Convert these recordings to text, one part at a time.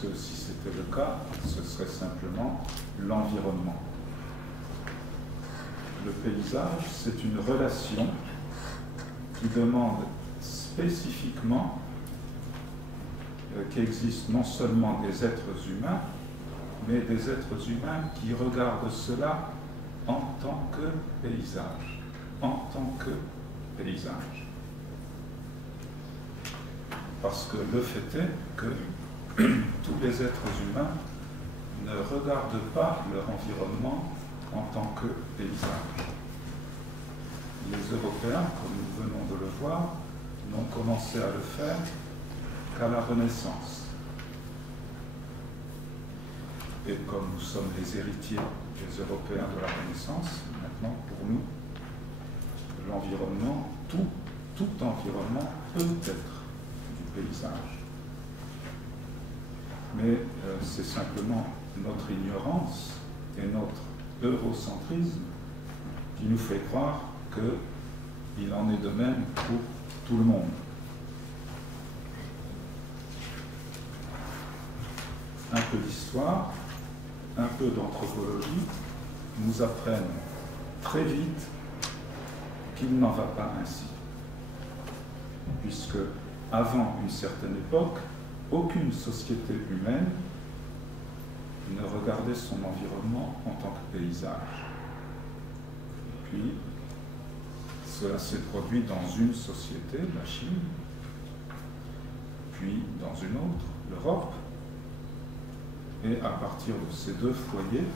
puisque si c'était le cas, ce serait simplement l'environnement. Le paysage, c'est une relation qui demande spécifiquement qu'existent non seulement des êtres humains, mais des êtres humains qui regardent cela en tant que paysage. En tant que paysage. Parce que le fait est que tous les êtres humains ne regardent pas leur environnement en tant que paysage. Les Européens, comme nous venons de le voir, n'ont commencé à le faire qu'à la Renaissance. Et comme nous sommes les héritiers des Européens de la Renaissance, maintenant, pour nous, l'environnement, tout environnement peut être du paysage. Mais c'est simplement notre ignorance et notre eurocentrisme qui nous fait croire qu'il en est de même pour tout le monde. Un peu d'histoire, un peu d'anthropologie nous apprennent très vite qu'il n'en va pas ainsi. Puisque, avant une certaine époque, aucune société humaine ne regardait son environnement en tant que paysage. Et puis, cela s'est produit dans une société, la Chine, puis dans une autre, l'Europe. Et à partir de ces deux foyers,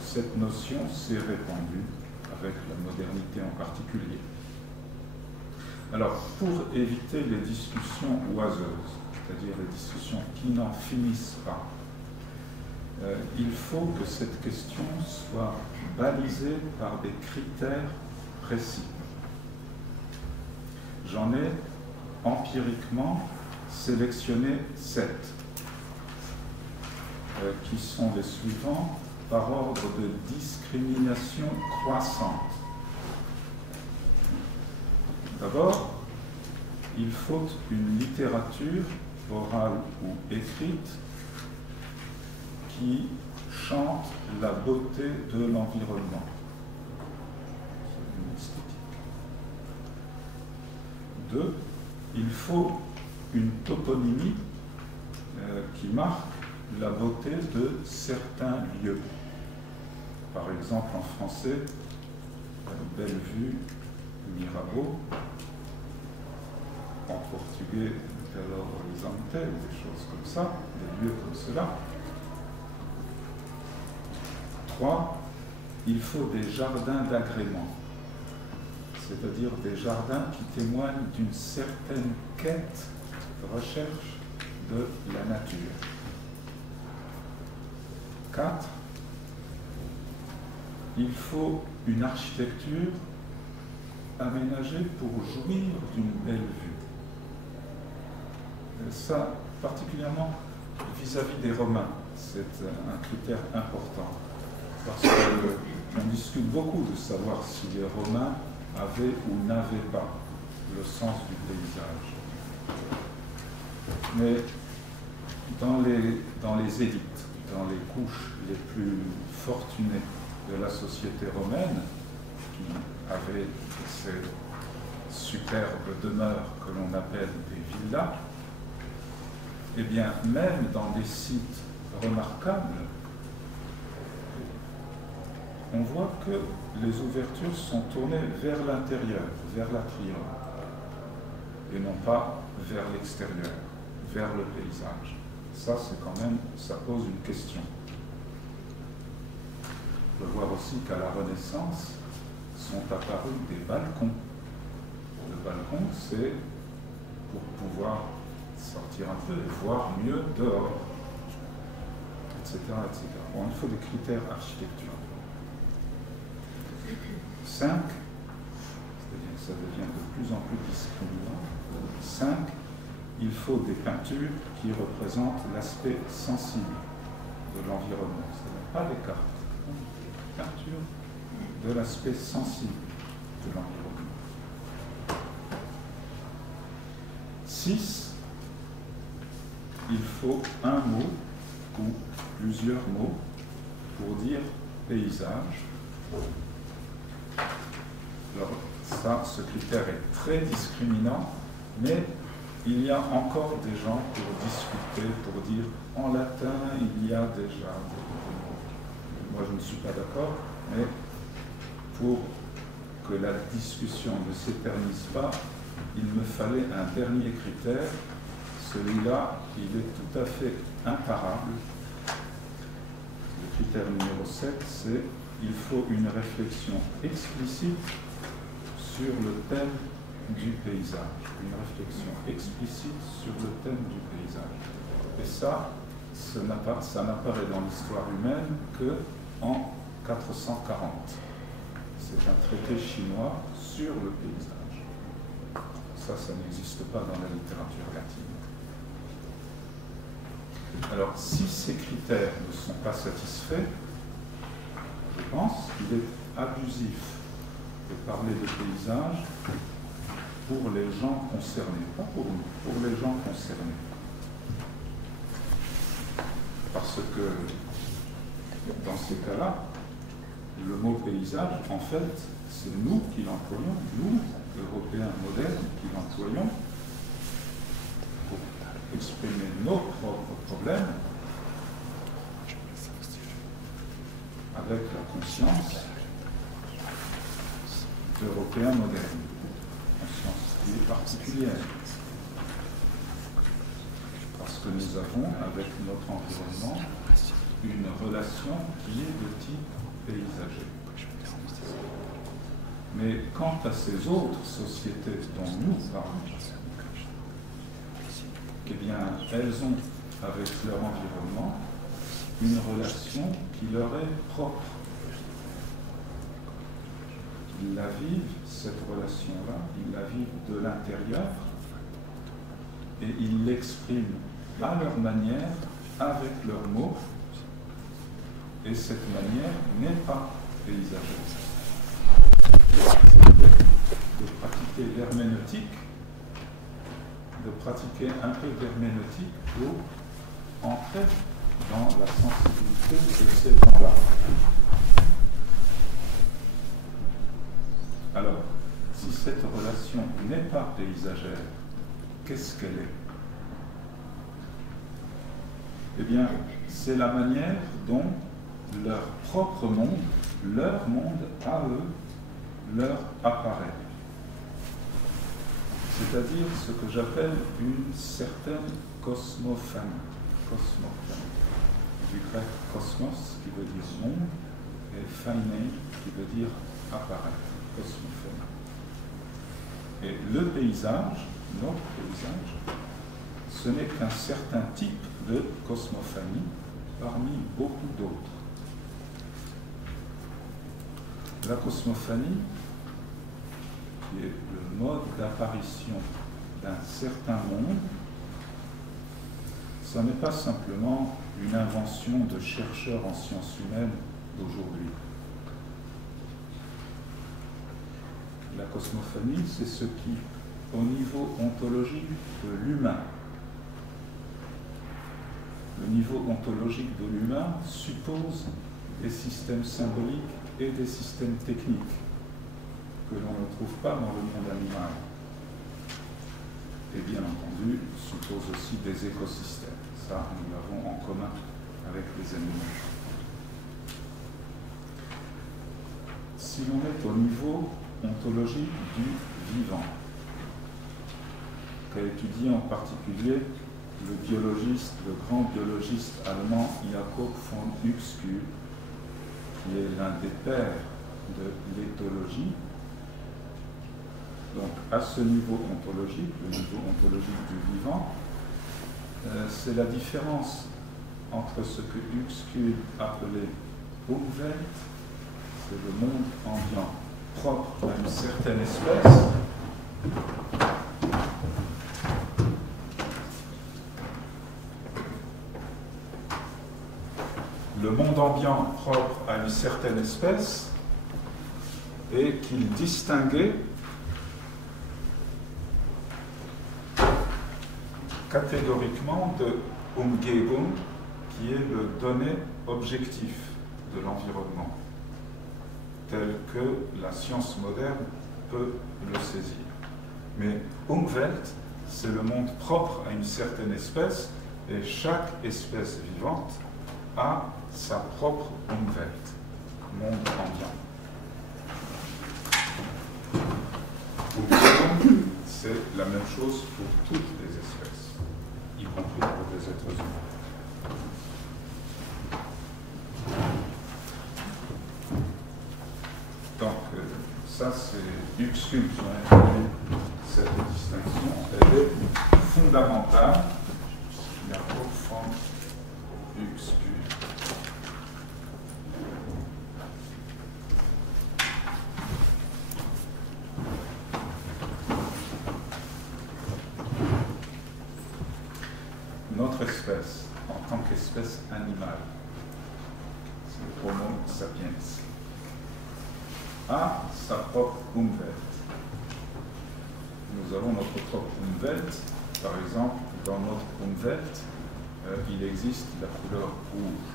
cette notion s'est répandue, avec la modernité en particulier. Alors, pour éviter les discussions oiseuses, c'est-à-dire les discussions qui n'en finissent pas, il faut que cette question soit balisée par des critères précis. J'en ai empiriquement sélectionné 7, qui sont les suivants par ordre de discrimination croissante. D'abord, il faut une littérature orale ou écrite qui chante la beauté de l'environnement. C'est une esthétique. 2, il faut une toponymie qui marque la beauté de certains lieux. Par exemple, en français, Bellevue, Mirabeau. En portugais, Belo Horizonte, ou des choses comme ça, des lieux comme cela. 3, il faut des jardins d'agrément, c'est-à-dire des jardins qui témoignent d'une certaine quête, recherche de la nature. 4, il faut une architecture aménagée pour jouir d'une belle vue. Ça, particulièrement vis-à-vis des Romains, c'est un critère important. Parce qu'on discute beaucoup de savoir si les Romains avaient ou n'avaient pas le sens du paysage. Mais dans les élites, dans les couches les plus fortunées de la société romaine, qui avaient ces superbes demeures que l'on appelle des villas, eh bien, même dans des sites remarquables, on voit que les ouvertures sont tournées vers l'intérieur, vers l'atrium, et non pas vers l'extérieur, vers le paysage. Ça, c'est quand même, ça pose une question. On peut voir aussi qu'à la Renaissance sont apparus des balcons. Le balcon, c'est pour pouvoir sortir un peu et voir mieux dehors, etc., etc. Bon, il faut des critères architecturaux. 5, c'est-à-dire que ça devient de plus en plus discriminant. 5, il faut des peintures qui représentent l'aspect sensible de l'environnement, c'est-à-dire pas des cartes, des peintures de l'aspect sensible de l'environnement. 6, il faut un mot ou plusieurs mots pour dire paysage. Alors ça, ce critère est très discriminant, mais il y a encore des gens pour discuter, pour dire en latin il y a déjà des mots. Moi je ne suis pas d'accord, mais pour que la discussion ne s'éternise pas, il me fallait un dernier critère. Celui-là, il est tout à fait imparable. Le critère numéro 7, c'est il faut une réflexion explicite sur le thème du paysage. Une réflexion explicite sur le thème du paysage. Et ça n'apparaît dans l'histoire humaine qu'en 440. C'est un traité chinois sur le paysage. Ça n'existe pas dans la littérature latine. Alors, si ces critères ne sont pas satisfaits, je pense qu'il est abusif de parler de paysage pour les gens concernés, pas pour nous, pour les gens concernés. Parce que, dans ces cas-là, le mot paysage, en fait, c'est nous qui l'employons, nous, Européens modernes, qui l'employons pour exprimer nos propres problèmes avec la conscience d'Européens modernes, conscience qui est particulière. Parce que nous avons, avec notre environnement, une relation qui est de type paysager. Mais quant à ces autres sociétés dont nous parlons, eh bien, elles ont, avec leur environnement, une relation qui leur est propre. Ils la vivent, cette relation-là, ils la vivent de l'intérieur et ils l'expriment à leur manière, avec leurs mots, et cette manière n'est pas paysagère. De pratiquer l'herméneutique, de pratiquer un peu d'herméneutique pour entrer dans la sensibilité de ces gens-là. Alors, si cette relation n'est pas paysagère, qu'est-ce qu'elle est? Eh bien, c'est la manière dont leur propre monde, leur monde à eux, leur apparaît. C'est-à-dire ce que j'appelle une certaine cosmophanie. Cosmophanie. Du grec cosmos, qui veut dire monde, et phainé, qui veut dire apparaître. Cosmophanie. Et le paysage, notre paysage, ce n'est qu'un certain type de cosmophanie parmi beaucoup d'autres. La cosmophanie, qui est le mode d'apparition d'un certain monde, ça n'est pas simplement une invention de chercheurs en sciences humaines d'aujourd'hui. La cosmophanie, c'est ce qui, au niveau ontologique de l'humain, le niveau ontologique de l'humain suppose des systèmes symboliques et des systèmes techniques que l'on ne trouve pas dans le monde animal. Et bien entendu, suppose aussi des écosystèmes. Ça, nous l'avons en commun avec les animaux. Si l'on est au niveau ontologique du vivant, qu'a étudié en particulier le biologiste, le grand biologiste allemand Jakob von Uexküll, qui est l'un des pères de l'éthologie. Donc, à ce niveau ontologique, le niveau ontologique du vivant, c'est la différence entre ce que Uexküll appelait Umwelt, c'est le monde ambiant propre à une certaine espèce, le monde ambiant propre à une certaine espèce, et qu'il distinguait catégoriquement de Umgebung, qui est le donné objectif de l'environnement, tel que la science moderne peut le saisir. Mais Umwelt, c'est le monde propre à une certaine espèce, et chaque espèce vivante a sa propre Umwelt, monde ambiant. Umgebung, c'est la même chose pour toutes les espèces, y compris pour les êtres humains. Donc, ça c'est Uxküll qui a introduit cette distinction. Elle est fondamentale. La from Uxküll. Notre espèce, en tant qu'espèce animale, c'est Homo sapiens, a sa propre Umwelt. Nous avons notre propre Umwelt. Par exemple, dans notre Umwelt, il existe la couleur rouge.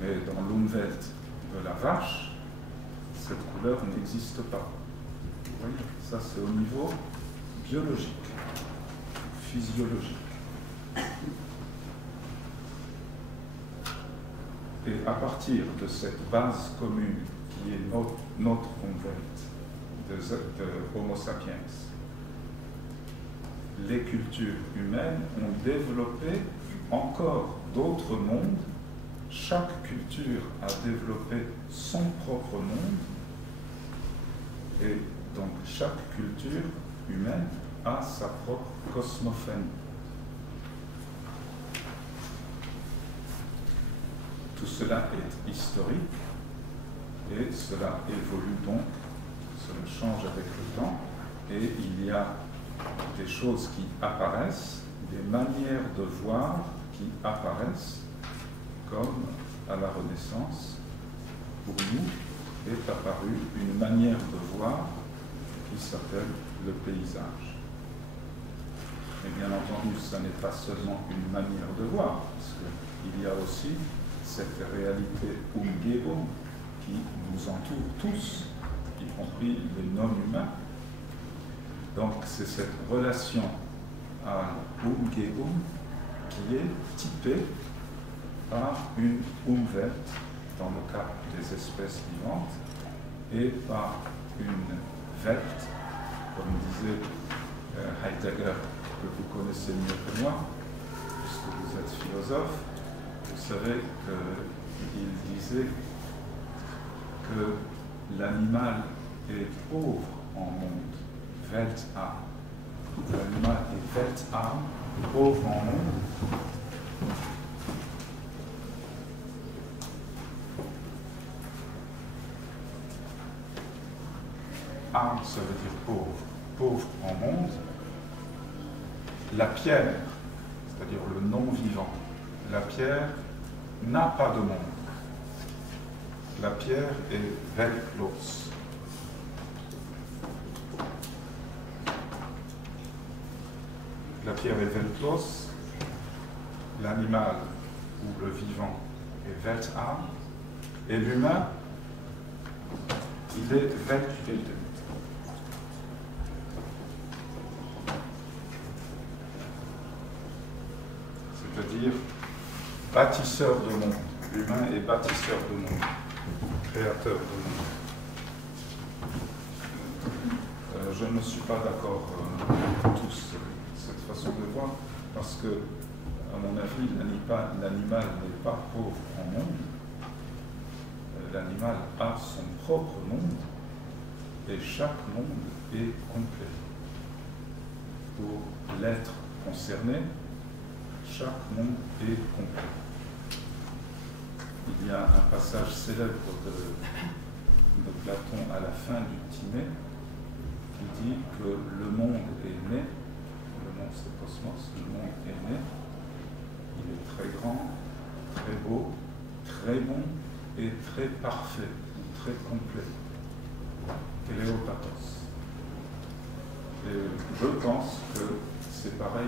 Mais dans l'Umwelt de la vache, cette couleur n'existe pas. Vous voyez, ça c'est au niveau biologique, physiologique. Et à partir de cette base commune qui est notre Umwelt de Homo sapiens, les cultures humaines ont développé encore d'autres mondes. Chaque culture a développé son propre monde, et donc chaque culture humaine a sa propre cosmophanie. Tout cela est historique et cela évolue donc, cela change avec le temps, et il y a des choses qui apparaissent, des manières de voir qui apparaissent, comme à la Renaissance, pour nous, est apparue une manière de voir qui s'appelle le paysage. Et bien entendu, ce n'est pas seulement une manière de voir, parce qu'il y a aussi cette réalité Umgebung qui nous entoure tous, y compris les non-humains. Donc c'est cette relation à Umgebung qui est typée par une Umwelt, dans le cas des espèces vivantes, et par une Welt, comme disait Heidegger, que vous connaissez mieux que moi, puisque vous êtes philosophe. Vous savez qu'il disait que l'animal est pauvre en monde, Weltarm. L'animal est Weltarm, pauvre en monde. Arm, ça veut dire pauvre, pauvre en monde. La pierre, c'est-à-dire le non-vivant, la pierre n'a pas de monde. La pierre est weltlos. La pierre est weltlos, l'animal ou le vivant est weltarm, et l'humain, il est weltbildet. C'est-à-dire bâtisseur de monde. L'humain est bâtisseur de monde, créateur de monde. Je ne suis pas d'accord avec tous cette façon de voir, parce que, à mon avis, l'animal n'est pas pauvre en monde. L'animal a son propre monde, et chaque monde est complet. Pour l'être concerné, chaque monde est complet. Il y a un passage célèbre de Platon à la fin du Timée qui dit que le monde est né, le monde c'est Cosmos, le monde est né, il est très grand, très beau, très bon et très parfait, très complet. Teleopathos. Et je pense que c'est pareil